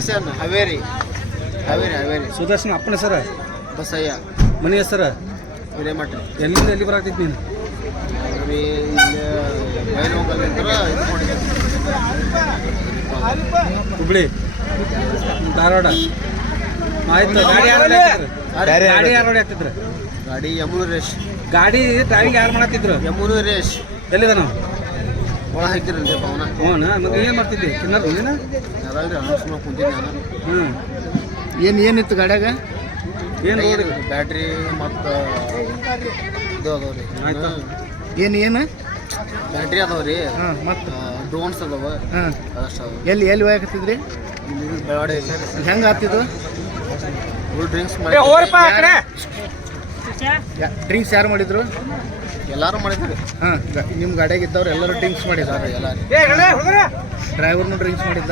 ಸುದರ್ಶನ್ ಹಾವೇರಿ. ಹಾವೇರಿ ಹಾವೇರಿ. ಸುದರ್ಶನ್ ಅಪ್ಪನ ಸರ? ಬಸಯ್ಯ. ಮನೆ ಹೆಸರ ಹಿರೇಮಠ. ಎಲ್ಲಿಂದ ಎಲ್ಲಿ ಬರಾಕೈತಿ ನೀನು? ಹುಬ್ಳಿ ಧಾರವಾಡ. ಆಯ್ತು ಗಾಡಿ ಯಾರು? ಗಾಡಿ ಯಾರು ಹಾಕ್ತಿದ್ರು ಗಾಡಿ ಯಮುನು ರೇಷ್ ಗಾಡಿ ಡ್ರೈವಿಂಗ್ ಯಾರು ಮಾಡತ್ತಿದ್ರು ಯಮುನು ರೇಷ್ ಎಲ್ಲಿದ ನಾವು ಒಳ ಪವನ. ಮತ್ತೆ ಏನು ಮಾಡ್ತಿದ್ದಿ? ಯಾರಲ್ರಿ ಕುಂತಿದ್ದೆ ನಾನು. ಹ್ಞೂ ಏನು ಏನಿತ್ತು ಗಾಡ್ಯಾಗ? ಏನು ನೋಡಿ ಬ್ಯಾಟ್ರಿ ಮತ್ತು ಇದು ಅದಾವ್ರಿ ಆಯ್ತು. ಏನು ಏನು? ಬ್ಯಾಟ್ರಿ ಅದಾವ್ರಿ ಹಾಂ ಮತ್ತು. ಡ್ರೋನ್ಸ್ ಅದಾವ. ಹಾಂ. ಅದಾವ. ಎಲ್ಲಿ ಎಲ್ಲಿ ಹೋಗಕತ್ತಿದ್ರಿ ಬೆಳವಾಡೆ. ಹೆಂಗೆ ಆಗ್ತಿದ್ದು ಫುಲ್ ಡ್ರಿಂಕ್ಸ್ ಮಾಡಿ ಡ್ರಿಂಕ್ಸ್ ಯಾರು ಮಾಡಿದ್ರು? ಎಲ್ಲಾರು ಮಾಡಿದ್ರು ಹಾಂ ನಿಮ್ಮ ಗಾಡಿಯಾಗ ಇದ್ದವ್ರು ಎಲ್ಲರೂ ಡ್ರಿಂಕ್ಸ್ ಮಾಡಿದ್ದಾರೆ. ಎಲ್ಲಾರು ಡ್ರೈವರ್ನು ಡ್ರಿಂಕ್ಸ್ ಮಾಡಿದ್ದ?